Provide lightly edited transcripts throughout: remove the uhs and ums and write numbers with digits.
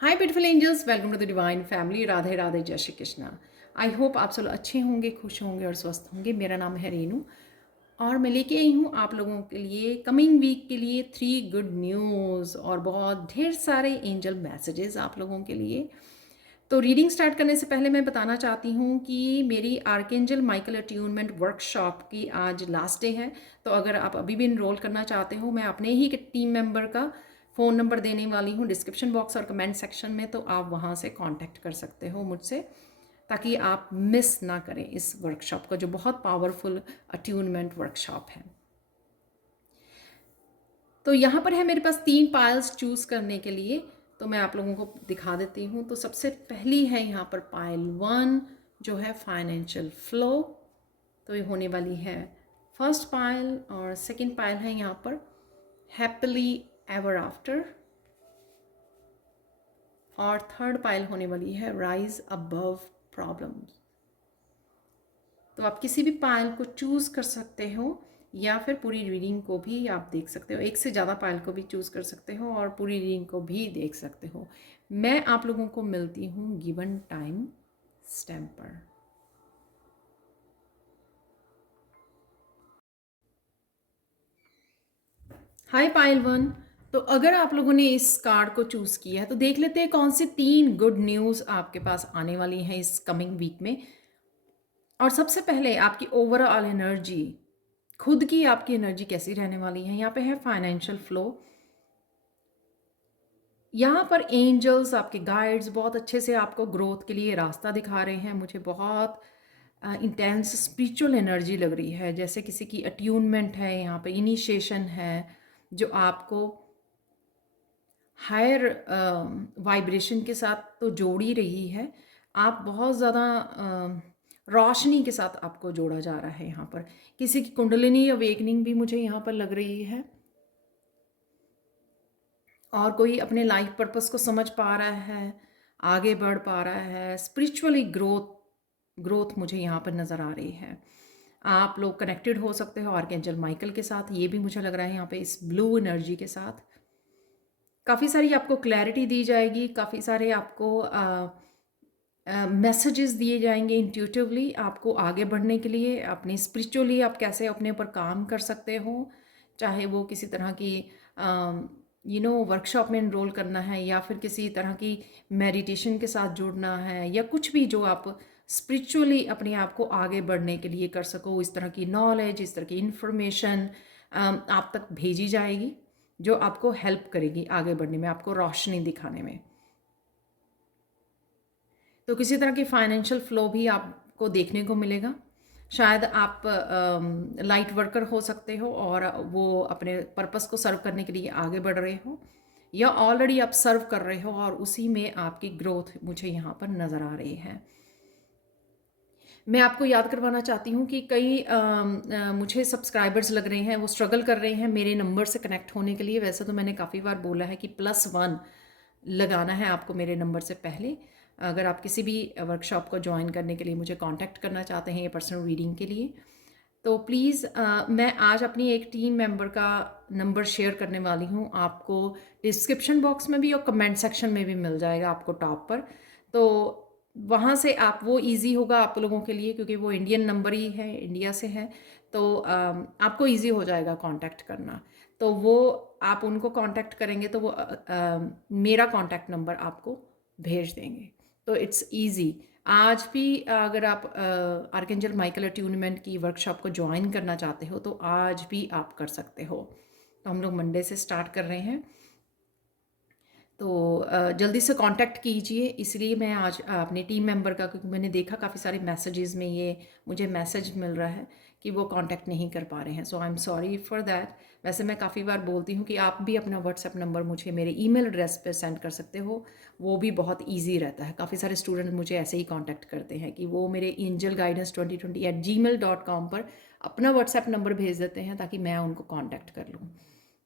Hi beautiful angels, welcome to the divine family. Radhe Radhe, जय Shri Krishna. I hope आप सब अच्छे होंगे, खुश होंगे और स्वस्थ होंगे। मेरा नाम है रेनू और मैं लेके आई हूँ आप लोगों के लिए कमिंग वीक के लिए 3 गुड न्यूज़ और बहुत ढेर सारे एंजल मैसेजेस आप लोगों के लिए। तो रीडिंग स्टार्ट करने से पहले मैं बताना चाहती हूँ कि मेरी आर्कएंजल माइकल अट्यूनमेंट वर्कशॉप की आज लास्ट डे है। तो अगर आप अभी भी इनरोल करना चाहते हो, मैं अपने ही टीम मेंबर का फ़ोन नंबर देने वाली हूँ डिस्क्रिप्शन बॉक्स और कमेंट सेक्शन में, तो आप वहाँ से कांटेक्ट कर सकते हो मुझसे, ताकि आप मिस ना करें इस वर्कशॉप का, जो बहुत पावरफुल अट्यूनमेंट वर्कशॉप है। तो यहाँ पर है मेरे पास 3 पायल्स चूज़ करने के लिए, तो मैं आप लोगों को दिखा देती हूँ। तो सबसे पहली है यहाँ पर पायल 1, जो है फाइनेंशियल फ्लो। तो ये होने वाली है फर्स्ट पायल। और सेकंड पायल है यहाँ पर हैप्पीली एवर आफ्टर। और थर्ड पायल होने वाली है राइज अबव प्रॉब्लम्स। तो आप किसी भी पायल को चूज़ कर सकते हो या फिर पूरी रीडिंग को भी आप देख सकते हो। एक से ज़्यादा पायल को भी चूज़ कर सकते हो और पूरी रीडिंग को भी देख सकते हो। मैं आप लोगों को मिलती हूँ गिवन टाइम स्टैम्प पर। हाय पायल 1। तो अगर आप लोगों ने इस कार्ड को चूज़ किया है तो देख लेते हैं कौन सी 3 गुड न्यूज़ आपके पास आने वाली हैं इस कमिंग वीक में। और सबसे पहले आपकी ओवरऑल एनर्जी, खुद की आपकी एनर्जी कैसी रहने वाली है। यहाँ पे है फाइनेंशियल फ्लो। यहाँ पर एंजल्स, आपके गाइड्स बहुत अच्छे से आपको ग्रोथ के लिए रास्ता दिखा रहे हैं। मुझे बहुत इंटेंस स्पिरिचुअल एनर्जी लग रही है, जैसे किसी की अट्यूनमेंट है, यहाँ पे इनिशिएशन है जो आपको हायर वाइब्रेशन के साथ तो जोड़ ही रही है। आप बहुत ज़्यादा रोशनी के साथ आपको जोड़ा जा रहा है। यहाँ पर किसी की कुंडलिनी अवेकनिंग भी मुझे यहाँ पर लग रही है, और कोई अपने लाइफ पर्पस को समझ पा रहा है, आगे बढ़ पा रहा है। स्पिरिचुअली ग्रोथ मुझे यहाँ पर नज़र आ रही है। आप लोग कनेक्टेड हो सकते हो आर्कएंजल माइकल के साथ, ये भी मुझे लग रहा है यहाँ पे इस ब्लू एनर्जी के साथ। काफ़ी सारी आपको क्लैरिटी दी जाएगी, काफ़ी सारे आपको मैसेजेस दिए जाएंगे इंट्यूटिवली आपको आगे बढ़ने के लिए। अपनी स्पिरिचुअली आप कैसे अपने ऊपर काम कर सकते हो, चाहे वो किसी तरह की वर्कशॉप में इनरोल करना है, या फिर किसी तरह की मेडिटेशन के साथ जुड़ना है, या कुछ भी जो आप स्पिरिचुअली अपने आप को आगे बढ़ने के लिए कर सको। इस तरह की नॉलेज, इस तरह की इंफॉर्मेशन आप तक भेजी जाएगी, जो आपको हेल्प करेगी आगे बढ़ने में, आपको रोशनी दिखाने में। तो किसी तरह की फाइनेंशियल फ्लो भी आपको देखने को मिलेगा। शायद आप लाइट वर्कर हो सकते हो और वो अपने पर्पस को सर्व करने के लिए आगे बढ़ रहे हो, या ऑलरेडी आप सर्व कर रहे हो और उसी में आपकी ग्रोथ मुझे यहाँ पर नज़र आ रही है। मैं आपको याद करवाना चाहती हूँ कि कई मुझे सब्सक्राइबर्स लग रहे हैं, वो स्ट्रगल कर रहे हैं मेरे नंबर से कनेक्ट होने के लिए। वैसे तो मैंने काफ़ी बार बोला है कि +1 लगाना है आपको मेरे नंबर से पहले, अगर आप किसी भी वर्कशॉप को ज्वाइन करने के लिए मुझे कांटेक्ट करना चाहते हैं ये पर्सनल रीडिंग के लिए। तो प्लीज़ मैं आज अपनी एक टीम मेंबर का नंबर शेयर करने वाली हूँ। आपको डिस्क्रिप्शन बॉक्स में भी और कमेंट सेक्शन में भी मिल जाएगा आपको टॉप पर। तो वहाँ से आप, वो इजी होगा आप लोगों के लिए, क्योंकि वो इंडियन नंबर ही है, इंडिया से है। तो आपको इजी हो जाएगा कांटेक्ट करना। तो वो आप उनको कांटेक्ट करेंगे तो वो मेरा कांटेक्ट नंबर आपको भेज देंगे। तो इट्स इजी। आज भी अगर आप आर्कएंजल माइकल अट्यूनमेंट की वर्कशॉप को ज्वाइन करना चाहते हो तो आज भी आप कर सकते हो। तो हम लोग मंडे से स्टार्ट कर रहे हैं, तो जल्दी से कांटेक्ट कीजिए। इसलिए मैं आज अपने टीम मेंबर का, क्योंकि मैंने देखा काफ़ी सारे मैसेजेस में ये मुझे मैसेज मिल रहा है कि वो कांटेक्ट नहीं कर पा रहे हैं। So I am sorry for that. वैसे मैं काफ़ी बार बोलती हूँ कि आप भी अपना व्हाट्सएप नंबर मुझे मेरे ईमेल एड्रेस पर सेंड कर सकते हो, वो भी बहुत ईजी रहता है। काफ़ी सारे स्टूडेंट मुझे ऐसे ही कॉन्टैक्ट करते हैं कि वो मेरे angelguidance2020@gmail.com पर अपना व्हाट्सएप नंबर भेज देते हैं ताकि मैं उनको कॉन्टैक्ट कर लूँ,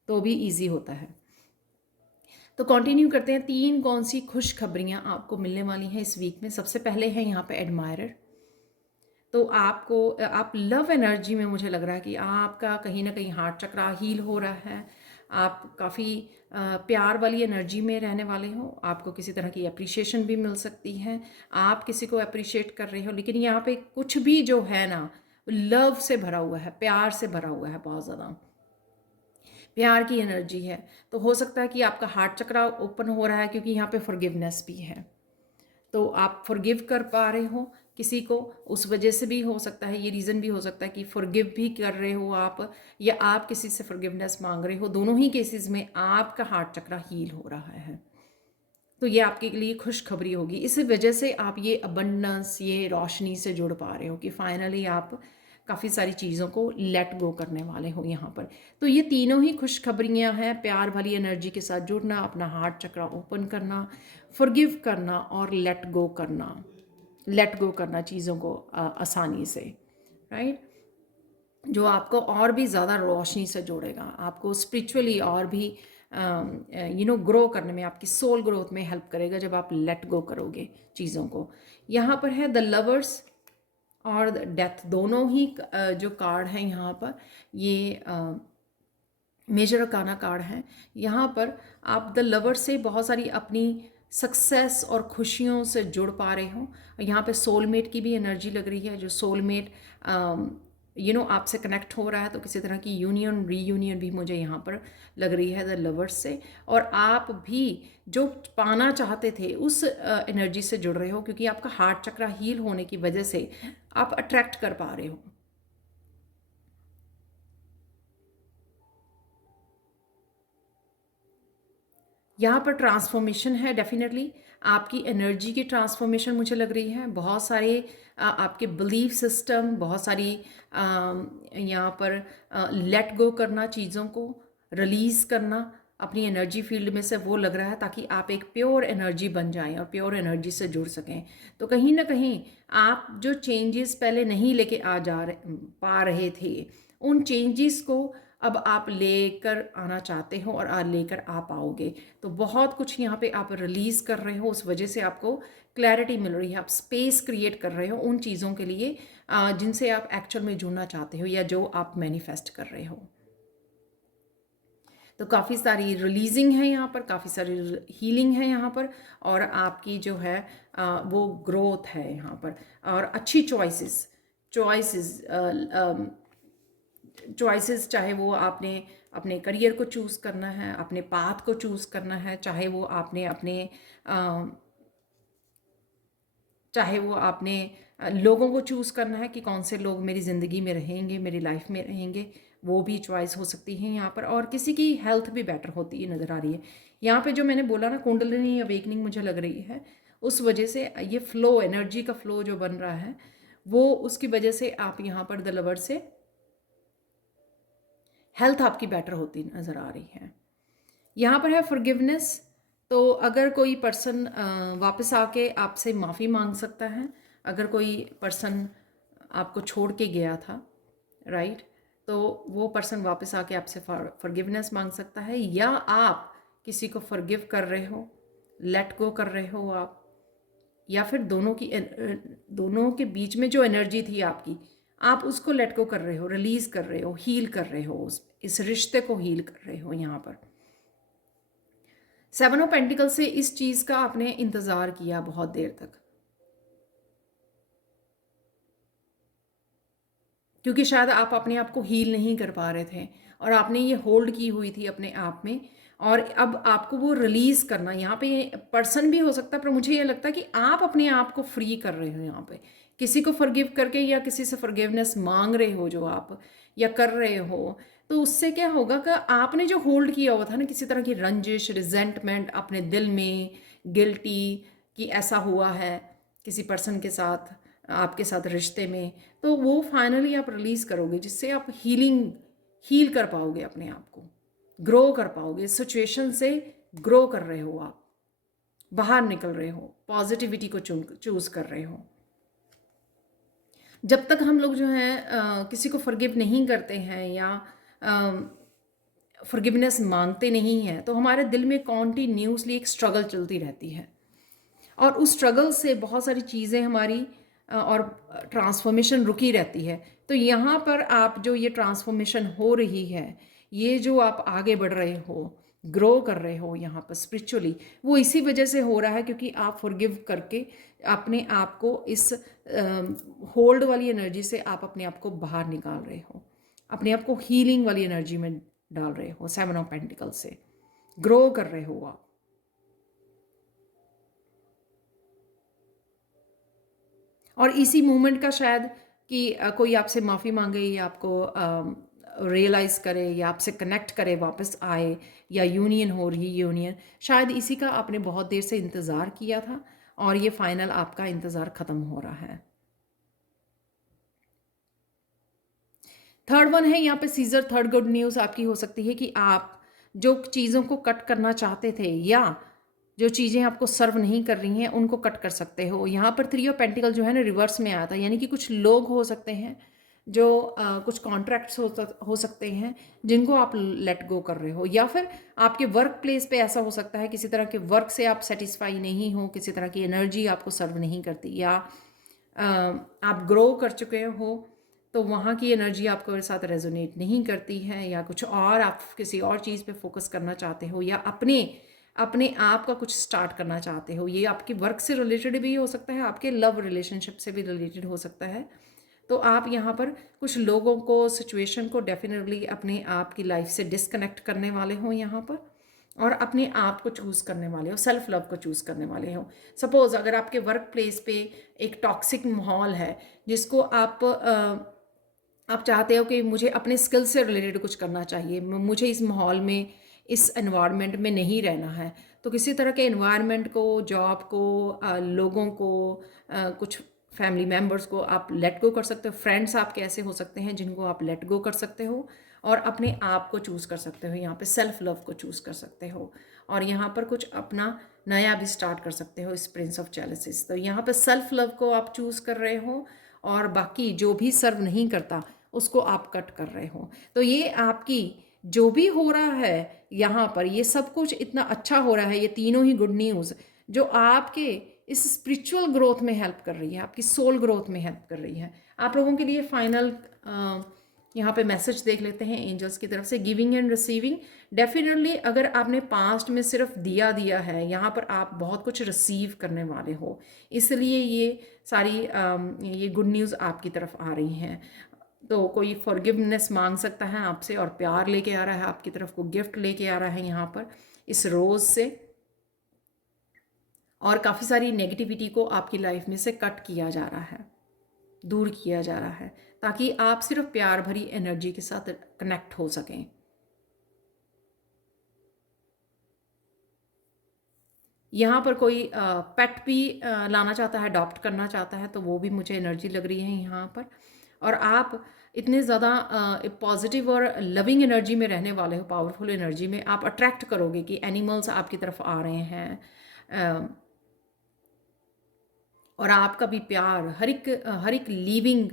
तो भी ईजी होता है। तो कंटिन्यू करते हैं। 3 कौन सी खुशखबरियाँ आपको मिलने वाली हैं इस वीक में। सबसे पहले है यहाँ पे एडमायरर। तो आपको, आप लव एनर्जी में, मुझे लग रहा है कि आपका कहीं ना कहीं हार्ट चक्रा हील हो रहा है। आप काफ़ी प्यार वाली एनर्जी में रहने वाले हो। आपको किसी तरह की एप्रिशिएशन भी मिल सकती है, आप किसी को अप्रिशिएट कर रहे हो, लेकिन यहाँ पे कुछ भी जो है ना, लव से भरा हुआ है, प्यार से भरा हुआ है, बहुत ज़्यादा प्यार की एनर्जी है। तो हो सकता है कि आपका हार्ट चक्रा ओपन हो रहा है, क्योंकि यहाँ पे फॉरगिवनेस भी है। तो आप फॉरगिव कर पा रहे हो किसी को, उस वजह से भी हो सकता है, ये रीज़न भी हो सकता है कि फॉरगिव भी कर रहे हो आप, या आप किसी से फॉरगिवनेस मांग रहे हो। दोनों ही केसेस में आपका हार्ट चक्रा हील हो रहा है। तो ये आपके लिए खुशखबरी होगी। इस वजह से आप ये अबंडेंस, ये रोशनी से जुड़ पा रहे हो कि फाइनली आप काफ़ी सारी चीज़ों को लेट गो करने वाले हो यहाँ पर। तो ये तीनों ही खुशखबरियाँ हैं, प्यार वाली एनर्जी के साथ जुड़ना, अपना हार्ट चक्रा ओपन करना, फॉरगिव करना और लेट गो करना चीज़ों को आसानी से, राइट। जो आपको और भी ज़्यादा रोशनी से जोड़ेगा, आपको स्पिरिचुअली और भी ग्रो करने में, आपकी सोल ग्रोथ में हेल्प करेगा जब आप लेट गो करोगे चीज़ों को। यहाँ पर है द लवर्स और डेथ, दोनों ही जो कार्ड हैं यहाँ पर, ये मेजर अरकाना कार्ड हैं। यहाँ पर आप द लवर से बहुत सारी अपनी सक्सेस और खुशियों से जुड़ पा रहे हो। यहाँ पे सोलमेट की भी एनर्जी लग रही है, जो सोलमेट आपसे कनेक्ट हो रहा है, तो किसी तरह की यूनियन रीयूनियन भी मुझे यहाँ पर लग रही है द लवर्स से। और आप भी जो पाना चाहते थे उस एनर्जी से जुड़ रहे हो, क्योंकि आपका हार्ट चक्रा हील होने की वजह से आप अट्रैक्ट कर पा रहे हो। यहाँ पर ट्रांसफॉर्मेशन है, डेफिनेटली आपकी एनर्जी की ट्रांसफॉर्मेशन मुझे लग रही है। बहुत सारे आपके बिलीफ सिस्टम, बहुत सारी यहाँ पर लेट गो करना, चीज़ों को रिलीज़ करना अपनी एनर्जी फील्ड में से, वो लग रहा है, ताकि आप एक प्योर एनर्जी बन जाएं और प्योर एनर्जी से जुड़ सकें। तो कहीं ना कहीं आप जो चेंजेस पहले नहीं लेके पा रहे थे, उन चेंजेस को अब आप लेकर आना चाहते हो और लेकर आ पाओगे। तो बहुत कुछ यहाँ पे आप रिलीज़ कर रहे हो, उस वजह से आपको क्लैरिटी मिल रही है। आप स्पेस क्रिएट कर रहे हो उन चीज़ों के लिए जिनसे आप एक्चुअल में जुड़ना चाहते हो, या जो आप मैनिफेस्ट कर रहे हो। तो काफ़ी सारी रिलीजिंग है यहाँ पर, काफ़ी सारी हीलिंग है यहाँ पर, और आपकी जो है वो ग्रोथ है यहाँ पर, और अच्छी चॉइसेस चाहे वो आपने अपने करियर को चूज़ करना है, अपने पाथ को चूज़ करना है, चाहे वो आपने लोगों को चूज़ करना है कि कौन से लोग मेरी ज़िंदगी में रहेंगे, मेरी लाइफ में रहेंगे, वो भी चॉइस हो सकती है यहाँ पर। और किसी की हेल्थ भी बेटर होती है नज़र आ रही है यहाँ पे। जो मैंने बोला ना, कुंडलिनी अवेकनिंग मुझे लग रही है, उस वजह से ये फ्लो, एनर्जी का फ्लो जो बन रहा है, वो उसकी वजह से आप यहाँ पर द लवर से हेल्थ आपकी बेटर होती नज़र आ रही है। यहाँ पर है फॉरगिवनेस। तो अगर कोई पर्सन वापस आके आपसे माफ़ी मांग सकता है, अगर कोई पर्सन आपको छोड़ के गया था, राइट, तो वो पर्सन वापस आके आपसे फॉरगिवनेस मांग सकता है, या आप किसी को फॉरगिव कर रहे हो, लेट गो कर रहे हो आप, या फिर दोनों के बीच में जो एनर्जी थी आपकी, आप उसको लेट गो कर रहे हो, रिलीज़ कर रहे हो, हील कर रहे हो, इस रिश्ते को हील कर रहे हो। यहाँ पर 7 ऑफ पेंटिकल से इस चीज़ का आपने इंतज़ार किया बहुत देर तक, क्योंकि शायद आप अपने आप को हील नहीं कर पा रहे थे, और आपने ये होल्ड की हुई थी अपने आप में, और अब आपको वो रिलीज़ करना। यहाँ पे पर्सन भी हो सकता है, पर मुझे ये लगता है कि आप अपने आप को फ्री कर रहे हो यहाँ पे, किसी को फॉरगिव करके, या किसी से फॉरगिवनेस मांग रहे हो जो आप, या कर रहे हो। तो उससे क्या होगा कि आपने जो होल्ड किया हुआ था ना, किसी तरह की रंजिश, रिजेंटमेंट अपने दिल में, गिल्टी कि ऐसा हुआ है किसी पर्सन के साथ, आपके साथ रिश्ते में, तो वो फाइनली आप रिलीज़ करोगे, जिससे आप हील कर पाओगे अपने आप को, ग्रो कर पाओगे। सिचुएशन से ग्रो कर रहे हो, आप बाहर निकल रहे हो, पॉजिटिविटी को चूज़ कर रहे हो। जब तक हम लोग जो हैं किसी को फॉरगिव नहीं करते हैं, या फॉरगिवनेस मांगते नहीं हैं, तो हमारे दिल में कॉन्टीन्यूसली एक स्ट्रगल चलती रहती है, और उस स्ट्रगल से बहुत सारी चीज़ें हमारी और ट्रांसफॉर्मेशन रुकी रहती है। तो यहाँ पर आप जो ये ट्रांसफॉर्मेशन हो रही है, ये जो आप आगे बढ़ रहे हो, ग्रो कर रहे हो यहाँ पर स्पिरिचुअली, वो इसी वजह से हो रहा है क्योंकि आप फॉरगिव करके अपने आप को इस होल्ड वाली एनर्जी से आप अपने आप को बाहर निकाल रहे हो, अपने आप को हीलिंग वाली एनर्जी में डाल रहे हो, 7 ऑफ पेंटिकल से ग्रो कर रहे हो आप। और इसी मूवमेंट का शायद कि कोई आपसे माफ़ी मांगे या आपको रियलाइज़ करे या आपसे कनेक्ट करे, वापस आए, या यूनियन हो रही यूनियन, शायद इसी का आपने बहुत देर से इंतज़ार किया था और ये फाइनल आपका इंतज़ार ख़त्म हो रहा है। थर्ड वन है यहाँ पे सीजर। थर्ड गुड न्यूज़ आपकी हो सकती है कि आप जो चीज़ों को कट करना चाहते थे या जो चीज़ें आपको सर्व नहीं कर रही हैं उनको कट कर सकते हो। यहाँ पर 3 ऑफ पेंटिकल जो है ना रिवर्स में आया था, यानी कि कुछ लोग हो सकते हैं जो कुछ कॉन्ट्रैक्ट्स हो सकते हैं जिनको आप लेट गो कर रहे हो, या फिर आपके वर्क प्लेस पे ऐसा हो सकता है किसी तरह के वर्क से आप सेटिस्फाई नहीं हो, किसी तरह की एनर्जी आपको सर्व नहीं करती, या आप ग्रो कर चुके हो तो वहाँ की एनर्जी आपके साथ रेजोनेट नहीं करती है, या कुछ और आप किसी और चीज़ पे फोकस करना चाहते हो, या अपने अपने आप का कुछ स्टार्ट करना चाहते हो। ये आपके वर्क से रिलेटेड भी हो सकता है, आपके लव रिलेशनशिप से भी रिलेटेड हो सकता है। तो आप यहाँ पर कुछ लोगों को, सिचुएशन को डेफिनेटली अपने आप की लाइफ से डिस्कनेक्ट करने वाले हो यहाँ पर, और अपने आप को चूज़ करने वाले हो, सेल्फ लव को चूज़ करने वाले हो। सपोज़ अगर आपके वर्क प्लेस पे एक टॉक्सिक माहौल है जिसको आप चाहते हो कि मुझे अपने स्किल से रिलेटेड कुछ करना चाहिए, मुझे इस माहौल में, इस एनवायरनमेंट में नहीं रहना है, तो किसी तरह के एनवायरनमेंट को, जॉब को, लोगों को, कुछ फैमिली मेम्बर्स को आप लेट गो कर सकते हो। फ्रेंड्स आपके ऐसे हो सकते हैं जिनको आप लेट गो कर सकते हो और अपने आप को चूज़ कर सकते हो। यहाँ पे सेल्फ लव को चूज़ कर सकते हो और यहाँ पर कुछ अपना नया भी स्टार्ट कर सकते हो, इस प्रिंस ऑफ चैलेंजेस। तो यहाँ पे सेल्फ लव को आप चूज़ कर रहे हो और बाकी जो भी सर्व नहीं करता उसको आप कट कर रहे हो। तो ये आपकी जो भी हो रहा है यहाँ पर, ये सब कुछ इतना अच्छा हो रहा है, ये तीनों ही गुड न्यूज़ जो आपके इस स्पिरिचुअल ग्रोथ में हेल्प कर रही है, आपकी सोल ग्रोथ में हेल्प कर रही है। आप लोगों के लिए फाइनल यहाँ पे मैसेज देख लेते हैं एंजल्स की तरफ से। गिविंग एंड रिसीविंग, डेफिनेटली अगर आपने पास्ट में सिर्फ दिया दिया है, यहाँ पर आप बहुत कुछ रिसीव करने वाले हो, इसलिए ये सारी ये गुड न्यूज़ आपकी तरफ आ रही हैं। तो कोई फॉरगिवनेस मांग सकता है आपसे और प्यार लेके आ रहा है आपकी तरफ, को गिफ्ट लेके आ रहा है यहाँ पर इस रोज़ से, और काफ़ी सारी नेगेटिविटी को आपकी लाइफ में से कट किया जा रहा है, दूर किया जा रहा है, ताकि आप सिर्फ प्यार भरी एनर्जी के साथ कनेक्ट हो सकें। यहाँ पर कोई पेट भी लाना चाहता है, अडॉप्ट करना चाहता है, तो वो भी मुझे एनर्जी लग रही है यहाँ पर। और आप इतने ज़्यादा पॉजिटिव और लविंग एनर्जी में रहने वाले हो, पावरफुल एनर्जी में, आप अट्रैक्ट करोगे कि एनिमल्स आपकी तरफ आ रहे हैं, और आपका भी प्यार हर एक लिविंग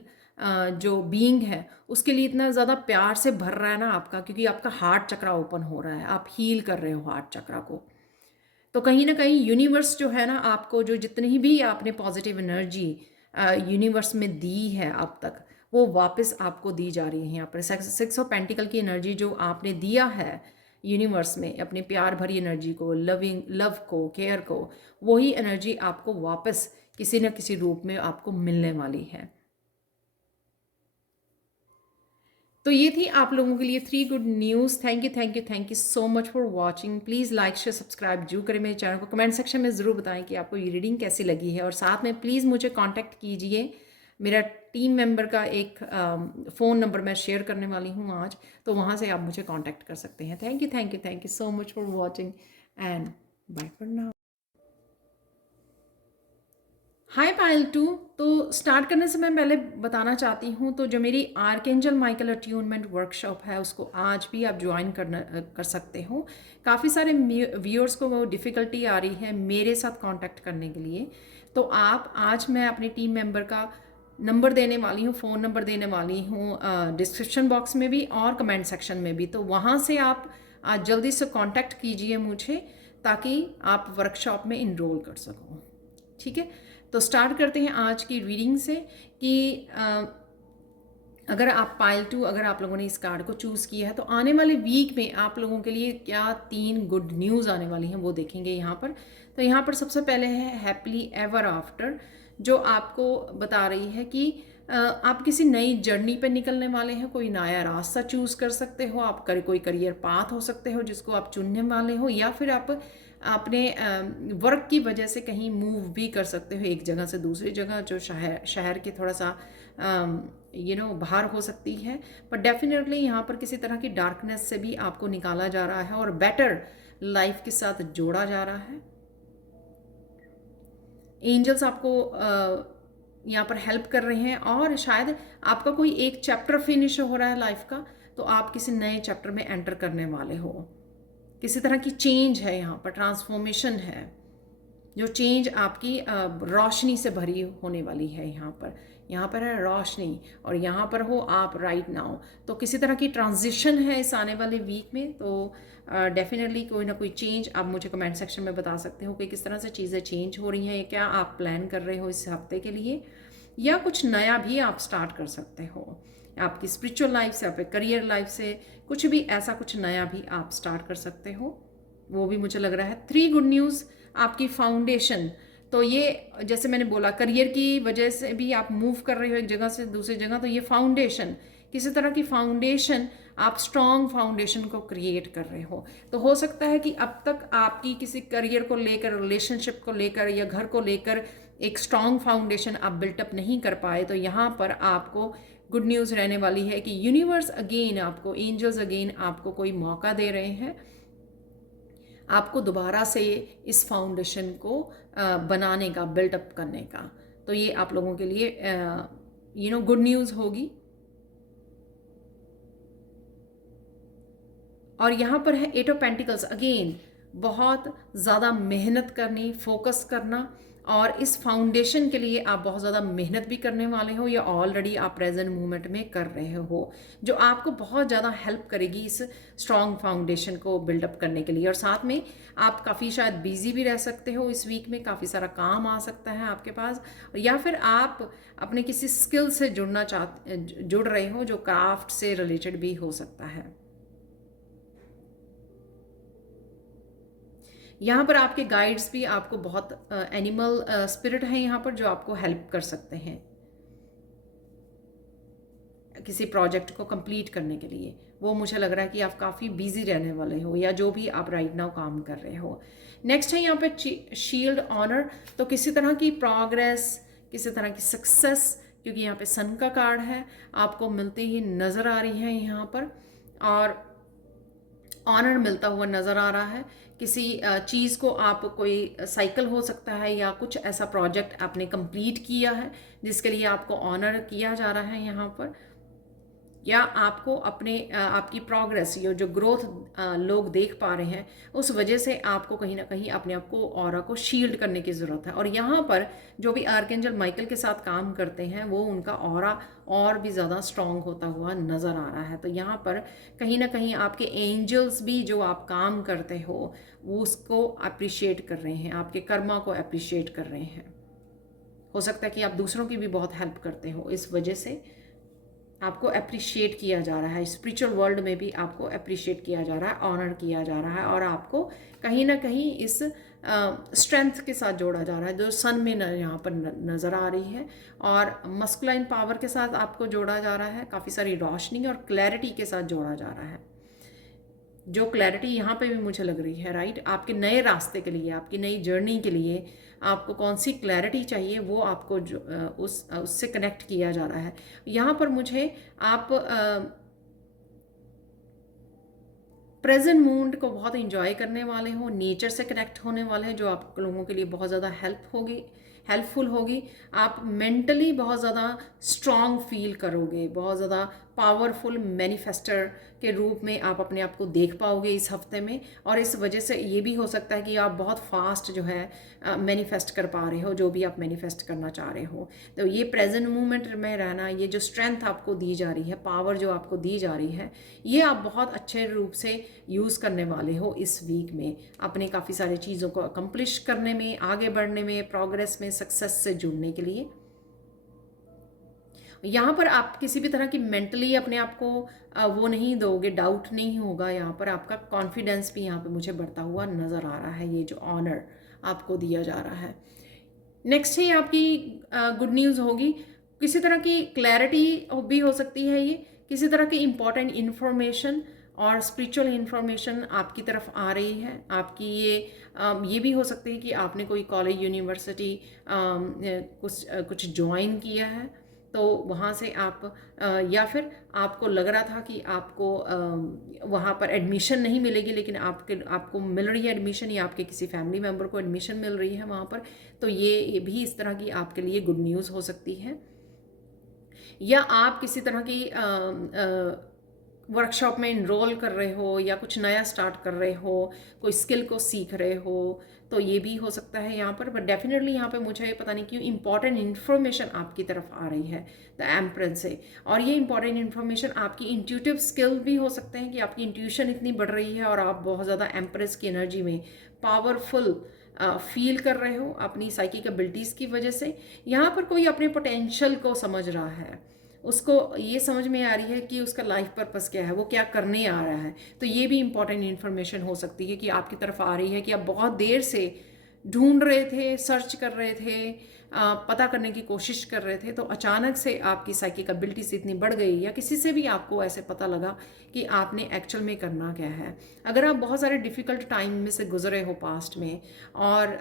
जो बीइंग है उसके लिए इतना ज़्यादा प्यार से भर रहा है ना आपका, क्योंकि आपका हार्ट चक्रा ओपन हो रहा है, आप हील कर रहे हो हार्ट चक्रा को। तो कहीं ना कहीं यूनिवर्स जो है ना, आपको जो जितनी भी आपने पॉजिटिव एनर्जी यूनिवर्स में दी है अब तक, वो वापस आपको दी जा रही है। यहाँ पर 6 ऑफ पेंटिकल की एनर्जी जो आपने दिया है यूनिवर्स में, अपने प्यार भरी एनर्जी को, लव को, केयर को, वही एनर्जी आपको वापस किसी न किसी रूप में आपको मिलने वाली है। तो ये थी आप लोगों के लिए 3 good news. Thank you so much for watching. Please like share subscribe जरूर करें मेरे चैनल को। कमेंट सेक्शन में ज़रूर बताएं कि आपको ये रीडिंग कैसी लगी है, और साथ में प्लीज़ मुझे कांटेक्ट कीजिए। मेरा टीम मेंबर का एक फ़ोन नंबर मैं शेयर करने वाली हूँ आज, तो वहाँ से आप मुझे कांटेक्ट कर सकते हैं। Thank you so much for watching and bye for now. Hi Payal 2। तो स्टार्ट करने से मैं पहले बताना चाहती हूँ, तो जो मेरी आर्कएंजल माइकल अट्यूनमेंट वर्कशॉप है उसको आज भी आप ज्वाइन कर सकते हो। काफ़ी सारे व्यूअर्स को वो डिफ़िकल्टी आ रही है मेरे साथ कांटेक्ट करने के लिए, तो आप आज मैं अपनी टीम मेंबर का नंबर देने वाली हूँ, फ़ोन नंबर देने वाली हूँ डिस्क्रिप्शन बॉक्स में भी और कमेंट सेक्शन में भी, तो वहाँ से आप आज जल्दी से कॉन्टैक्ट कीजिए मुझे, ताकि आप वर्कशॉप में इनरोल कर सको। ठीक है, तो स्टार्ट करते हैं आज की रीडिंग से कि अगर आप पाइल 2, अगर आप लोगों ने इस कार्ड को चूज़ किया है, तो आने वाले वीक में आप लोगों के लिए क्या 3 गुड न्यूज़ आने वाली हैं वो देखेंगे यहाँ पर। तो यहाँ पर सबसे पहले है हैप्पीली एवर आफ्टर, जो आपको बता रही है कि आप किसी नई जर्नी पे निकलने वाले हैं, कोई नया रास्ता चूज़ कर सकते हो, आप कोई करियर पाथ हो सकते हो जिसको आप चुनने वाले हो, या फिर आप अपने वर्क की वजह से कहीं मूव भी कर सकते हो एक जगह से दूसरी जगह, जो शहर के थोड़ा सा बाहर हो सकती है। पर डेफिनेटली यहाँ पर किसी तरह की डार्कनेस से भी आपको निकाला जा रहा है और बेटर लाइफ के साथ जोड़ा जा रहा है। एंजल्स आपको यहाँ पर हेल्प कर रहे हैं, और शायद आपका कोई एक चैप्टर फिनिश हो रहा है लाइफ का, तो आप किसी नए चैप्टर में एंटर करने वाले हो। किसी तरह की चेंज है यहाँ पर, ट्रांसफॉर्मेशन है, जो चेंज आपकी रोशनी से भरी होने वाली है। यहाँ पर है रोशनी, और यहाँ पर हो आप राइट नाउ। तो किसी तरह की ट्रांजिशन है इस आने वाले वीक में। तो डेफिनेटली कोई ना कोई चेंज आप मुझे कमेंट सेक्शन में बता सकते हो कि किस तरह से चीज़ें चेंज हो रही हैं, क्या आप प्लान कर रहे हो इस हफ्ते के लिए, या कुछ नया भी आप स्टार्ट कर सकते हो आपकी स्पिरिचुअल लाइफ से, आपके करियर लाइफ से, कुछ भी ऐसा कुछ नया भी आप स्टार्ट कर सकते हो, वो भी मुझे लग रहा है। 3 गुड न्यूज़ आपकी फाउंडेशन। तो ये जैसे मैंने बोला, करियर की वजह से भी आप मूव कर रहे हो एक जगह से दूसरी जगह, तो ये फाउंडेशन, किसी तरह की फाउंडेशन, आप स्ट्रॉन्ग फाउंडेशन को क्रिएट कर रहे हो। तो हो सकता है कि अब तक आपकी किसी करियर को लेकर, रिलेशनशिप को लेकर या घर को लेकर एक स्ट्रॉन्ग फाउंडेशन आप बिल्टअप नहीं कर पाए, तो यहाँ पर आपको गुड न्यूज़ रहने वाली है कि यूनिवर्स अगेन आपको, एंजल्स अगेन आपको कोई मौका दे रहे हैं आपको दोबारा से इस फाउंडेशन को बनाने का, बिल्टअप करने का। तो ये आप लोगों के लिए गुड न्यूज़ होगी। और यहाँ पर है 8 ऑफ पेंटिकल्स अगेन, बहुत ज़्यादा मेहनत करनी, फोकस करना, और इस फाउंडेशन के लिए आप बहुत ज़्यादा मेहनत भी करने वाले हो, या ऑलरेडी आप प्रेजेंट मूवमेंट में कर रहे हो, जो आपको बहुत ज़्यादा हेल्प करेगी इस स्ट्रॉन्ग फाउंडेशन को बिल्डअप करने के लिए। और साथ में आप काफ़ी शायद बिजी भी रह सकते हो इस वीक में, काफ़ी सारा काम आ सकता है आपके पास, या फिर आप अपने किसी स्किल से जुड़ रहे हो जो क्राफ्ट से रिलेटेड भी हो सकता है। यहाँ पर आपके गाइड्स भी आपको बहुत एनिमल स्पिरिट हैं यहाँ पर, जो आपको हेल्प कर सकते हैं किसी प्रोजेक्ट को कंप्लीट करने के लिए। वो मुझे लग रहा है कि आप काफ़ी बिजी रहने वाले हो, या जो भी आप राइट नाउ काम कर रहे हो। नेक्स्ट है यहाँ पे शील्ड ऑनर। तो किसी तरह की प्रोग्रेस, किसी तरह की सक्सेस, क्योंकि यहाँ पे सन का कार्ड है, आपको मिलती ही नज़र आ रही है यहाँ पर, और ऑनर मिलता हुआ नज़र आ रहा है। किसी चीज़ को आप, कोई साइकिल हो सकता है या कुछ ऐसा प्रोजेक्ट आपने कंप्लीट किया है जिसके लिए आपको ऑनर किया जा रहा है यहाँ पर, या आपको अपने आपकी प्रोग्रेस, ये जो ग्रोथ लोग देख पा रहे हैं, उस वजह से आपको कहीं ना कहीं अपने आप को, ऑरा को शील्ड करने की ज़रूरत है। और यहाँ पर जो भी आर्कएंजल माइकल के साथ काम करते हैं, वो उनका ऑरा और भी ज़्यादा स्ट्रॉन्ग होता हुआ नज़र आ रहा है। तो यहाँ पर कहीं ना कहीं आपके एंजल्स भी, जो आप काम करते हो, वो उसको अप्रिशिएट कर रहे हैं, आपके कर्मा को अप्रिशिएट कर रहे हैं। हो सकता है कि आप दूसरों की भी बहुत हेल्प करते हो, इस वजह से आपको अप्रिशिएट किया जा रहा है। स्पिरिचुअल वर्ल्ड में भी आपको अप्रिशिएट किया जा रहा है, ऑनर किया जा रहा है, और आपको कहीं ना कहीं इस स्ट्रेंथ के साथ जोड़ा जा रहा है, जो सन में यहाँ पर नज़र आ रही है, और मस्कुलाइन पावर के साथ आपको जोड़ा जा रहा है, काफ़ी सारी रोशनी और क्लैरिटी के साथ जोड़ा जा रहा है। जो क्लैरिटी यहाँ पे भी मुझे लग रही है, राइट, आपके नए रास्ते के लिए, आपकी नई जर्नी के लिए आपको कौन सी क्लैरिटी चाहिए, वो आपको जो उससे कनेक्ट किया जा रहा है। यहाँ पर मुझे आप प्रेजेंट मोमेंट को बहुत इंजॉय करने वाले हो, नेचर से कनेक्ट होने वाले हैं, जो आप लोगों के लिए बहुत ज़्यादा हेल्पफुल होगी। आप मेंटली बहुत ज़्यादा स्ट्रॉन्ग फील करोगे, बहुत ज़्यादा पावरफुल मैनिफेस्टर के रूप में आप अपने आप को देख पाओगे इस हफ्ते में। और इस वजह से ये भी हो सकता है कि आप बहुत फास्ट जो है मैनिफेस्ट कर पा रहे हो, जो भी आप मैनिफेस्ट करना चाह रहे हो। तो ये प्रेजेंट मोमेंट में रहना, ये जो स्ट्रेंथ आपको दी जा रही है, पावर जो आपको दी जा रही है, ये आप बहुत अच्छे रूप से यूज़ करने वाले हो इस वीक में, अपने काफ़ी सारी चीज़ों को अकम्प्लिश करने में, आगे बढ़ने में, प्रोग्रेस में, सक्सेस से जुड़ने के लिए। यहाँ पर आप किसी भी तरह की मेंटली अपने आप को वो नहीं दोगे, डाउट नहीं होगा। यहाँ पर आपका कॉन्फिडेंस भी यहाँ पे मुझे बढ़ता हुआ नज़र आ रहा है, ये जो ऑनर आपको दिया जा रहा है। नेक्स्ट है आपकी गुड न्यूज़ होगी, किसी तरह की क्लैरिटी भी हो सकती है, ये किसी तरह की इम्पॉर्टेंट इन्फॉर्मेशन और स्पिरिचुअल इन्फॉर्मेशन आपकी तरफ आ रही है। आपकी ये भी हो सकती है कि आपने कोई कॉलेज यूनिवर्सिटी कुछ ज्वाइन किया है, तो वहाँ से आप या फिर आपको लग रहा था कि आपको वहाँ पर एडमिशन नहीं मिलेगी, लेकिन आपको मिल रही है एडमिशन, या आपके किसी फैमिली मेम्बर को एडमिशन मिल रही है वहाँ पर, तो ये भी इस तरह की आपके लिए गुड न्यूज़ हो सकती है। या आप किसी तरह की वर्कशॉप में इनरोल कर रहे हो, या कुछ नया स्टार्ट कर रहे हो, कोई स्किल को सीख रहे हो, तो ये भी हो सकता है यहाँ पर। बट डेफिनेटली यहाँ पे मुझे पता नहीं क्यों इंपॉर्टेंट इन्फॉर्मेशन आपकी तरफ आ रही है द एम्परेंस से। और ये इंपॉर्टेंट इन्फॉर्मेशन आपकी इंट्यूटिव स्किल भी हो सकते हैं कि आपकी इंट्यूशन इतनी बढ़ रही है और आप बहुत ज़्यादा एम्प्रेस की एनर्जी में पावरफुल फील कर रहे हो अपनी साइकिक एबिलिटीज़ की वजह से। यहाँ पर कोई अपने पोटेंशियल को समझ रहा है, उसको ये समझ में आ रही है कि उसका लाइफ पर्पस क्या है, वो क्या करने आ रहा है। तो ये भी इंपॉर्टेंट इन्फॉर्मेशन हो सकती है कि आपकी तरफ आ रही है कि आप बहुत देर से ढूंढ रहे थे, सर्च कर रहे थे, पता करने की कोशिश कर रहे थे, तो अचानक से आपकी साइकिक एबिलिटीज इतनी बढ़ गई, या किसी से भी आपको ऐसे पता लगा कि आपने एक्चुअल में करना क्या है। अगर आप बहुत सारे डिफ़िकल्ट टाइम में से गुजरे हो पास्ट में, और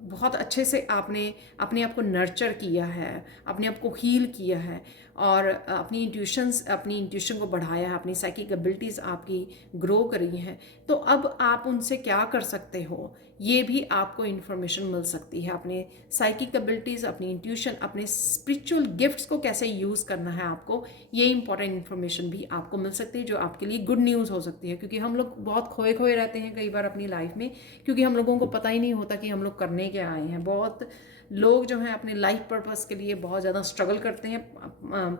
बहुत अच्छे से आपने अपने आप को नर्चर किया है, अपने आप को हील किया है, और अपनी इंट्यूशन को बढ़ाया है, अपनी साइकिक एबिलिटीज़ आपकी ग्रो करी हैं, तो अब आप उनसे क्या कर सकते हो, ये भी आपको इन्फॉर्मेशन मिल सकती है। अपने साइकिक एबिलिटीज़, अपनी इंट्यूशन, अपने स्पिरिचुअल गिफ्ट्स को कैसे यूज़ करना है आपको, ये इंपॉर्टेंट इन्फॉर्मेशन भी आपको मिल सकती है, जो आपके लिए गुड न्यूज़ हो सकती है। क्योंकि हम लोग बहुत खोए खोए रहते हैं कई बार अपनी लाइफ में, क्योंकि हम लोगों को पता ही नहीं होता कि हम लोग करने क्या आए हैं। बहुत लोग जो हैं अपने लाइफ पर्पस के लिए बहुत ज़्यादा स्ट्रगल करते हैं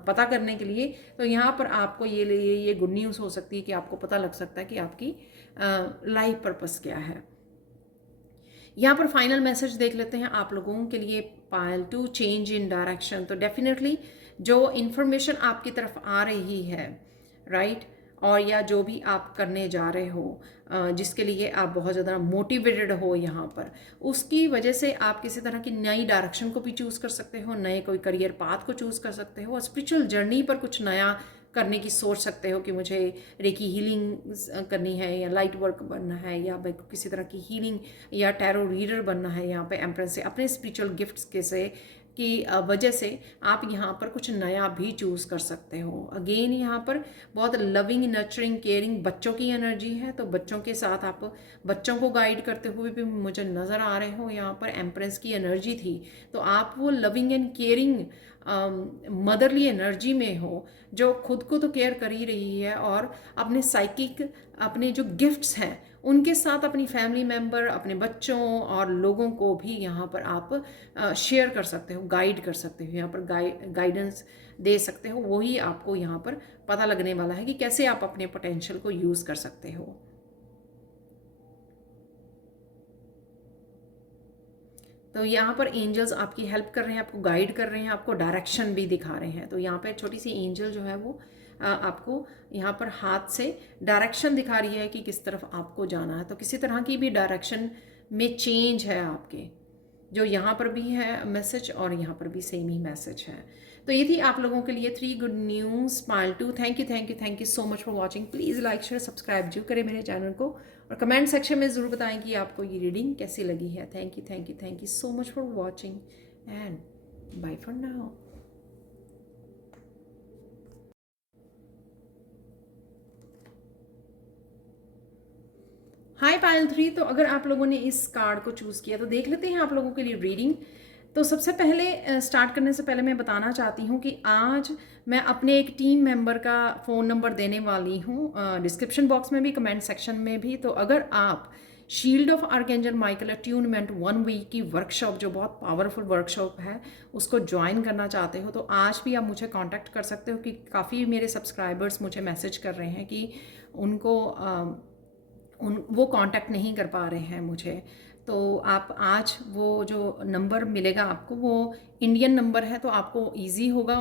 पता करने के लिए। तो यहाँ पर आपको ये गुड न्यूज़ हो सकती है कि आपको पता लग सकता है कि आपकी लाइफ पर्पस क्या है। यहाँ पर फाइनल मैसेज देख लेते हैं आप लोगों के लिए, पायल टू चेंज इन डायरेक्शन। तो डेफिनेटली जो इन्फॉर्मेशन आपकी तरफ आ रही है, राइट, और या जो भी आप करने जा रहे हो, जिसके लिए आप बहुत ज़्यादा मोटिवेटेड हो यहाँ पर, उसकी वजह से आप किसी तरह की नई डायरेक्शन को भी चूज़ कर सकते हो, नए कोई करियर पाथ को चूज़ कर सकते हो, और स्पिरिचुअल जर्नी पर कुछ नया करने की सोच सकते हो कि मुझे रेकी हीलिंग करनी है, या लाइट वर्क बनना है, या भाई किसी तरह की हीलिंग या टैरो रीडर बनना है। यहाँ पे एम्प्रेस से अपने स्पिरिचुअल गिफ्ट्स के से की वजह से आप यहाँ पर कुछ नया भी चूज़ कर सकते हो। अगेन यहाँ पर बहुत लविंग, नर्चरिंग, केयरिंग बच्चों की एनर्जी है, तो बच्चों के साथ आप बच्चों को गाइड करते हुए भी मुझे नज़र आ रहे हो। यहाँ पर एम्प्रेस की एनर्जी थी, तो आप वो loving and caring motherly energy में हो, जो खुद को तो केयर कर ही रही है, और अपने साइकिक, अपने जो गिफ्ट्स हैं उनके साथ अपनी फैमिली मेम्बर, अपने बच्चों और लोगों को भी यहाँ पर आप शेयर कर सकते हो, गाइड कर सकते हो, यहाँ पर गाइडेंस दे सकते हो। वही आपको यहाँ पर पता लगने वाला है कि कैसे आप अपने पोटेंशियल को यूज़ कर सकते हो। तो यहाँ पर एंजल्स आपकी हेल्प कर रहे हैं, आपको गाइड कर रहे हैं, आपको डायरेक्शन भी दिखा रहे हैं। तो यहाँ पे छोटी सी एंजल जो है वो आपको यहाँ पर हाथ से डायरेक्शन दिखा रही है कि किस तरफ आपको जाना है। तो किसी तरह की भी डायरेक्शन में चेंज है आपके, जो यहाँ पर भी है मैसेज और यहाँ पर भी सेम ही मैसेज है। तो ये थी आप लोगों के लिए 3 good news smile too. Thank you so much for watching. Please like share subscribe जरूर करें मेरे चैनल को, और कमेंट सेक्शन में ज़रूर बताएं कि आपको ये रीडिंग कैसी लगी है। Thank you so much for watching, and bye for now. Hi Payal 3। तो अगर आप लोगों ने इस कार्ड को चूज़ किया तो देख लेते हैं आप लोगों के लिए रीडिंग। तो सबसे पहले स्टार्ट करने से पहले मैं बताना चाहती हूँ कि आज मैं अपने एक टीम मेंबर का फ़ोन नंबर देने वाली हूँ, डिस्क्रिप्शन बॉक्स में भी, कमेंट सेक्शन में भी। तो अगर आप shield of Archangel Michael attunement 1 week की वर्कशॉप, जो बहुत पावरफुल वर्कशॉप है, उसको ज्वाइन करना चाहते हो, तो आज भी आप मुझे कांटेक्ट कर सकते हो। कि काफ़ी मेरे सब्सक्राइबर्स मुझे मैसेज कर रहे हैं कि उनको वो कांटेक्ट नहीं कर पा रहे हैं मुझे। तो आप आज वो जो नंबर मिलेगा आपको, वो इंडियन नंबर है, तो आपको इजी होगा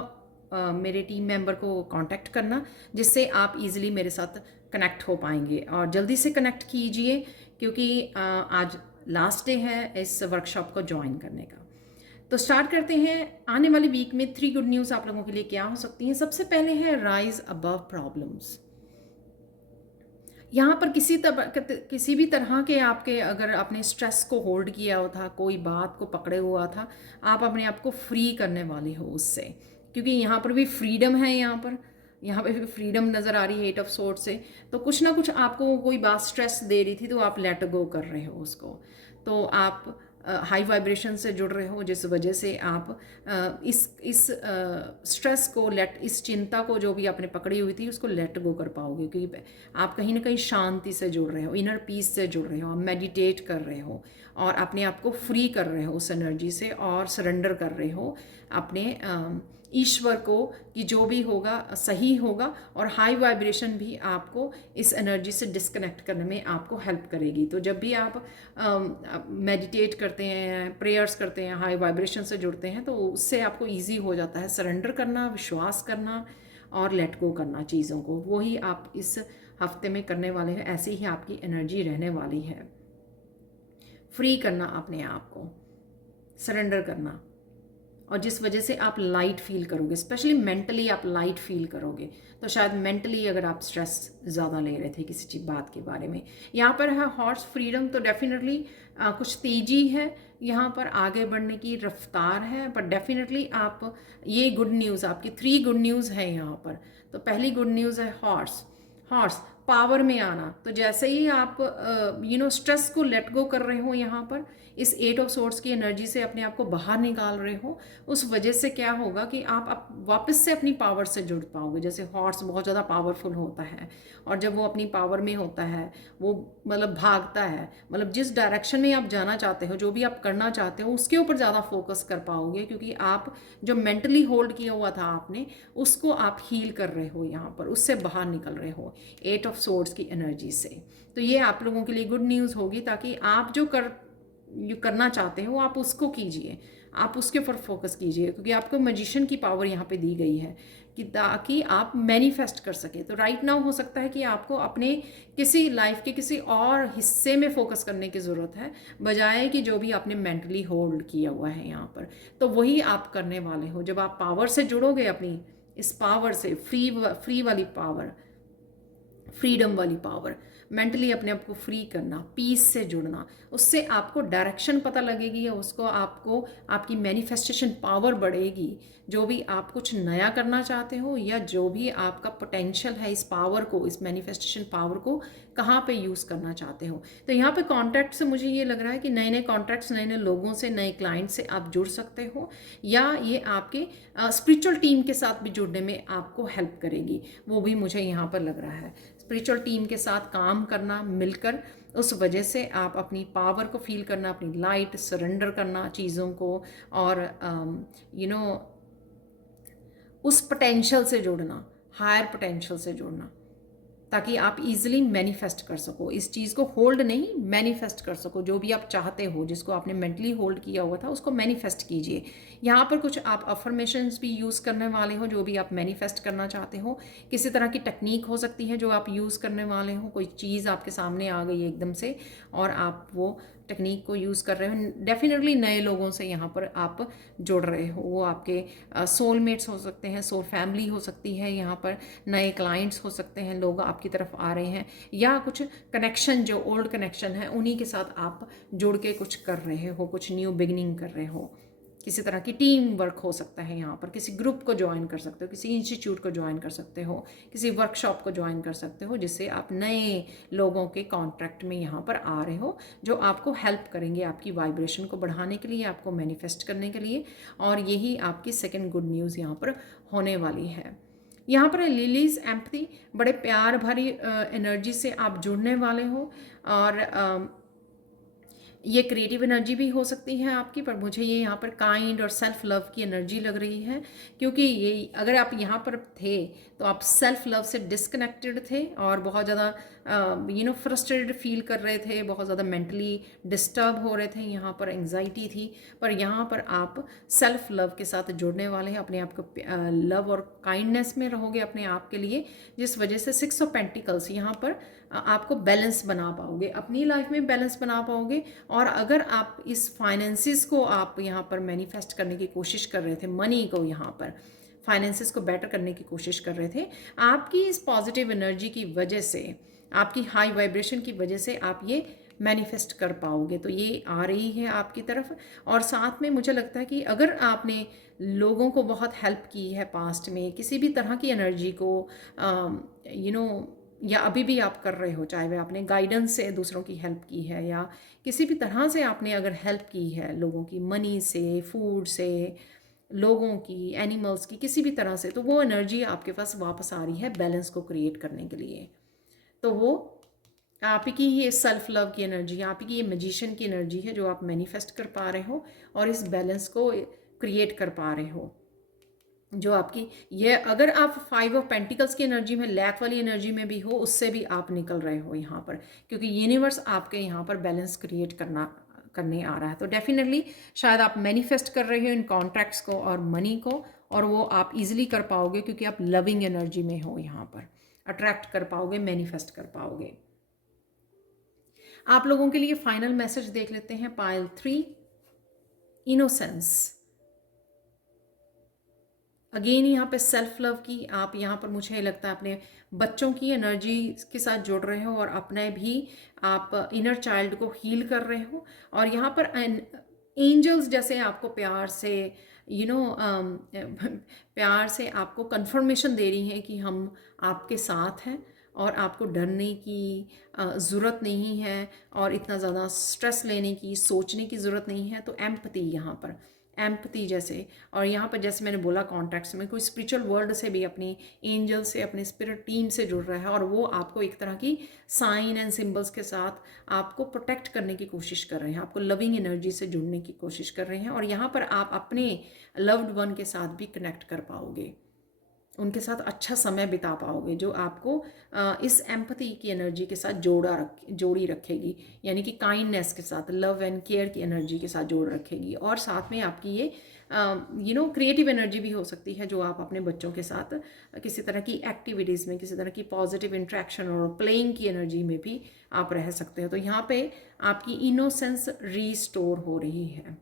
मेरे टीम मेंबर को कांटेक्ट करना, जिससे आप इजीली मेरे साथ कनेक्ट हो पाएंगे। और जल्दी से कनेक्ट कीजिए, क्योंकि आज लास्ट डे है इस वर्कशॉप को ज्वाइन करने का। तो स्टार्ट करते हैं। आने वाली वीक में 3 गुड न्यूज़ आप लोगों के लिए क्या हो सकती हैं। सबसे पहले है राइज अबव प्रॉब्लम्स। यहाँ पर किसी भी तरह के आपके, अगर आपने स्ट्रेस को होल्ड किया हुआ था, कोई बात को पकड़े हुआ था, आप अपने आप को फ्री करने वाले हो उससे, क्योंकि यहाँ पर भी फ्रीडम है। यहाँ पे भी फ्रीडम नज़र आ रही है 8 ऑफ सोर्ड से। तो कुछ ना कुछ आपको कोई बात स्ट्रेस दे रही थी, तो आप लेट गो कर रहे हो उसको। तो आप हाई वाइब्रेशन से जुड़ रहे हो, जिस वजह से आप इस स्ट्रेस को इस चिंता को जो भी आपने पकड़ी हुई थी उसको लेट गो कर पाओगे, क्योंकि आप कहीं ना कहीं शांति से जुड़ रहे हो, इनर पीस से जुड़ रहे हो, आप मेडिटेट कर रहे हो और अपने आप को फ्री कर रहे हो उस एनर्जी से, और सरेंडर कर रहे हो अपने ईश्वर को कि जो भी होगा सही होगा। और हाई वाइब्रेशन भी आपको इस एनर्जी से डिस्कनेक्ट करने में आपको हेल्प करेगी। तो जब भी आप मेडिटेट करते हैं, प्रेयर्स करते हैं, हाई वाइब्रेशन से जुड़ते हैं, तो उससे आपको इजी हो जाता है सरेंडर करना, विश्वास करना और लेट गो करना चीज़ों को। वही आप इस हफ्ते में करने वाले हैं। ऐसी ही आपकी एनर्जी रहने वाली है। फ्री करना अपने आप को, सरेंडर करना, और जिस वजह से आप लाइट फील करोगे, स्पेशली मेंटली आप लाइट फील करोगे। तो शायद मेंटली अगर आप स्ट्रेस ज़्यादा ले रहे थे किसी चीज़ बात के बारे में, यहाँ पर है हॉर्स फ्रीडम। तो डेफिनेटली कुछ तेज़ी है यहाँ पर, आगे बढ़ने की रफ्तार है। पर डेफिनेटली आप, ये गुड न्यूज़ आपकी 3 गुड न्यूज़ है यहाँ पर। तो पहली गुड न्यूज़ है हॉर्स पावर में आना। तो जैसे ही आप स्ट्रेस को लेट गो कर रहे हो यहाँ पर, इस 8 ऑफ सोर्ड्स की एनर्जी से अपने आप को बाहर निकाल रहे हो, उस वजह से क्या होगा कि आप वापस से अपनी पावर से जुड़ पाओगे। जैसे हॉर्स बहुत ज़्यादा पावरफुल होता है, और जब वो अपनी पावर में होता है, वो मतलब भागता है, मतलब जिस डायरेक्शन में आप जाना चाहते हो, जो भी आप करना चाहते हो, उसके ऊपर ज़्यादा फोकस कर पाओगे, क्योंकि आप जो मेंटली होल्ड किया हुआ था आपने, उसको आप हील कर रहे हो यहाँ पर, उससे बाहर निकल रहे हो 8 ऑफ सोर्ड्स की एनर्जी से। तो ये आप लोगों के लिए गुड न्यूज़ होगी, ताकि आप जो करना चाहते हो आप उसको कीजिए, आप उसके ऊपर फोकस कीजिए, क्योंकि आपको मैजिशियन की पावर यहाँ पे दी गई है कि ताकि आप मैनिफेस्ट कर सके। तो राइट नाउ हो सकता है कि आपको अपने किसी लाइफ के किसी और हिस्से में फोकस करने की ज़रूरत है, बजाय कि जो भी आपने मेंटली होल्ड किया हुआ है यहाँ पर। तो वही आप करने वाले हो जब आप पावर से जुड़ोगे, अपनी इस पावर से, फ्री वाली पावर, फ्रीडम वाली पावर, मेंटली अपने आप को फ्री करना, पीस से जुड़ना, उससे आपको डायरेक्शन पता लगेगी, उसको आपको आपकी मैनिफेस्टेशन पावर बढ़ेगी। जो भी आप कुछ नया करना चाहते हो, या जो भी आपका पोटेंशियल है, इस पावर को, इस मैनिफेस्टेशन पावर को कहाँ पे यूज़ करना चाहते हो। तो यहाँ पे कॉन्टैक्ट से मुझे ये लग रहा है कि नए नए कॉन्टैक्ट्स, नए नए लोगों से, नए क्लाइंट से आप जुड़ सकते हो, या ये आपके स्पिरिचुअल टीम के साथ भी जुड़ने में आपको हेल्प करेगी। वो भी मुझे यहाँ पर लग रहा है, स्पिरिचुअल टीम के साथ काम करना मिलकर, उस वजह से आप अपनी पावर को फील करना, अपनी लाइट सरेंडर करना चीज़ों को, और उस पोटेंशियल से जुड़ना, हायर पोटेंशियल से जुड़ना, ताकि आप इजीली मैनिफेस्ट कर सको इस चीज़ को। होल्ड नहीं, मैनिफेस्ट कर सको। जो भी आप चाहते हो, जिसको आपने मेंटली होल्ड किया हुआ था, उसको मैनिफेस्ट कीजिए। यहाँ पर कुछ आप अफर्मेशंस भी यूज़ करने वाले हो, जो भी आप मैनिफेस्ट करना चाहते हो। किसी तरह की टेक्निक हो सकती है जो आप यूज़ करने वाले हो। कोई चीज़ आपके सामने आ गई एकदम से, और आप वो टेक्निक को यूज़ कर रहे हो। डेफिनेटली नए लोगों से यहाँ पर आप जुड़ रहे हो, वो आपके सोलमेट्स हो सकते हैं, सोल फैमिली हो सकती है, यहाँ पर नए क्लाइंट्स हो सकते हैं, लोग आपकी तरफ आ रहे हैं, या कुछ कनेक्शन जो ओल्ड कनेक्शन है उन्हीं के साथ आप जुड़ के कुछ कर रहे हो, कुछ न्यू बिगनिंग कर रहे हो। किसी तरह की टीम वर्क हो सकता है यहाँ पर, किसी ग्रुप को ज्वाइन कर सकते हो, किसी इंस्टीट्यूट को ज्वाइन कर सकते हो, किसी वर्कशॉप को ज्वाइन कर सकते हो, जिससे आप नए लोगों के कॉन्ट्रैक्ट में यहाँ पर आ रहे हो, जो आपको हेल्प करेंगे आपकी वाइब्रेशन को बढ़ाने के लिए, आपको मैनिफेस्ट करने के लिए। और यही आपकी सेकेंड गुड न्यूज़ यहाँ पर होने वाली है। यहाँ पर लिलीज एम्पथी, बड़े प्यार भरी एनर्जी से आप जुड़ने वाले हो, और ये क्रिएटिव एनर्जी भी हो सकती है आपकी, पर मुझे ये यहाँ पर काइंड और सेल्फ लव की एनर्जी लग रही है। क्योंकि ये अगर आप यहाँ पर थे तो आप सेल्फ लव से डिस्कनेक्टेड थे और बहुत ज़्यादा फ्रस्ट्रेटेड फील कर रहे थे, बहुत ज़्यादा मेंटली डिस्टर्ब हो रहे थे, यहाँ पर एंग्जाइटी थी। पर यहाँ पर आप सेल्फ लव के साथ जुड़ने वाले हैं, अपने आप को लव और काइंडनेस में रहोगे अपने आप के लिए, जिस वजह से 6 ऑफ पेंटिकल्स यहाँ पर आपको बैलेंस बना पाओगे, अपनी लाइफ में बैलेंस बना पाओगे। और अगर आप इस फाइनेंसिस को आप यहाँ पर मैनिफेस्ट करने की कोशिश कर रहे थे, मनी को यहाँ पर फाइनेंसिस को बेटर करने की कोशिश कर रहे थे, आपकी इस पॉजिटिव एनर्जी की वजह से, आपकी हाई वाइब्रेशन की वजह से आप ये मैनिफेस्ट कर पाओगे। तो ये आ रही है आपकी तरफ। और साथ में मुझे लगता है कि अगर आपने लोगों को बहुत हेल्प की है पास्ट में, किसी भी तरह की एनर्जी को या अभी भी आप कर रहे हो, चाहे वह आपने गाइडेंस से दूसरों की हेल्प की है या किसी भी तरह से आपने अगर हेल्प की है लोगों की, मनी से, फूड से, लोगों की, एनिमल्स की, किसी भी तरह से, तो वो एनर्जी आपके पास वापस आ रही है बैलेंस को क्रिएट करने के लिए। तो वो आप ही की ये सेल्फ लव की एनर्जी, आप ही की ये मैजिशियन की एनर्जी है जो आप मैनिफेस्ट कर पा रहे हो और इस बैलेंस को क्रिएट कर पा रहे हो। जो आपकी ये, अगर आप 5 ऑफ पेंटिकल्स की एनर्जी में, लैक वाली एनर्जी में भी हो, उससे भी आप निकल रहे हो यहाँ पर, क्योंकि यूनिवर्स आपके यहाँ पर बैलेंस क्रिएट करने आ रहा है। तो डेफिनेटली शायद आप मैनिफेस्ट कर रहे हो इन कॉन्ट्रैक्ट्स को और मनी को, और वो आप इजीली कर पाओगे क्योंकि आप लविंग एनर्जी में हो, यहाँ पर अट्रैक्ट कर पाओगे, मैनिफेस्ट कर पाओगे। आप लोगों के लिए फाइनल मैसेज देख लेते हैं। Pile 3, innocence. अगेन यहाँ पे सेल्फ लव की, आप यहाँ पर मुझे लगता है अपने बच्चों की एनर्जी के साथ जुड़ रहे हो और अपने भी आप इनर चाइल्ड को हील कर रहे हो। और यहाँ पर एंजल्स जैसे आपको प्यार से प्यार से आपको कंफर्मेशन दे रही हैं कि हम आपके साथ हैं और आपको डरने की ज़रूरत नहीं है और इतना ज़्यादा स्ट्रेस लेने की, सोचने की ज़रूरत नहीं है। तो एम्पैथी यहाँ पर, एम्पैथी जैसे, और यहाँ पर जैसे मैंने बोला कॉन्टैक्ट्स में कोई स्पिरिचुअल वर्ल्ड से भी, अपनी एंजल से, अपने स्पिरिट टीम से जुड़ रहा है और वो आपको एक तरह की साइन एंड सिंबल्स के साथ आपको प्रोटेक्ट करने की कोशिश कर रहे हैं, आपको लविंग एनर्जी से जुड़ने की कोशिश कर रहे हैं। और यहाँ पर आप अपने लव्ड वन के साथ भी कनेक्ट कर पाओगे, उनके साथ अच्छा समय बिता पाओगे, जो आपको इस एम्पैथी की एनर्जी के साथ जोड़ी रखेगी, यानी कि काइंडनेस के साथ, लव एंड केयर की एनर्जी के साथ जोड़ रखेगी। और साथ में आपकी ये क्रिएटिव एनर्जी भी हो सकती है, जो आप अपने बच्चों के साथ किसी तरह की एक्टिविटीज़ में, किसी तरह की पॉजिटिव इंट्रैक्शन और प्लेइंग की एनर्जी में भी आप रह सकते हो। तो यहाँ पे आपकी इनोसेंस रीस्टोर हो रही है,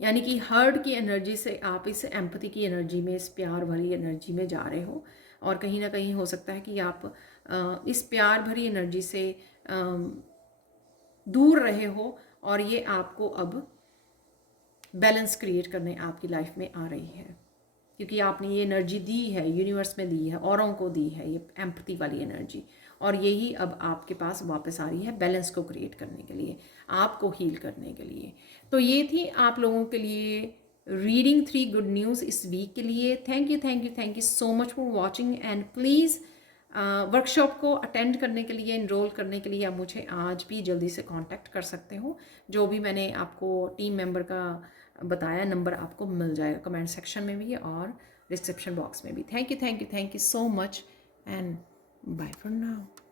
यानी कि हर्ट की एनर्जी से आप इस एम्पैथी की एनर्जी में, इस प्यार भरी एनर्जी में जा रहे हो। और कहीं ना कहीं हो सकता है कि आप इस प्यार भरी एनर्जी से दूर रहे हो और ये आपको अब बैलेंस क्रिएट करने आपकी लाइफ में आ रही है, क्योंकि आपने ये एनर्जी दी है, यूनिवर्स में दी है, औरों को दी है ये एम्पैथी वाली एनर्जी, और यही अब आपके पास वापस आ रही है बैलेंस को क्रिएट करने के लिए, आपको हील करने के लिए। तो ये थी आप लोगों के लिए रीडिंग 3 गुड न्यूज़ इस वीक के लिए। Thank you so much for watching, and please workshop को अटेंड करने के लिए, इनरोल करने के लिए आप मुझे आज भी जल्दी से कांटेक्ट कर सकते हो। जो भी मैंने आपको टीम मेंबर का बताया नंबर आपको मिल जाएगा कमेंट सेक्शन में भी और डिस्क्रिप्शन बॉक्स में भी। Thank you so much, and bye for now.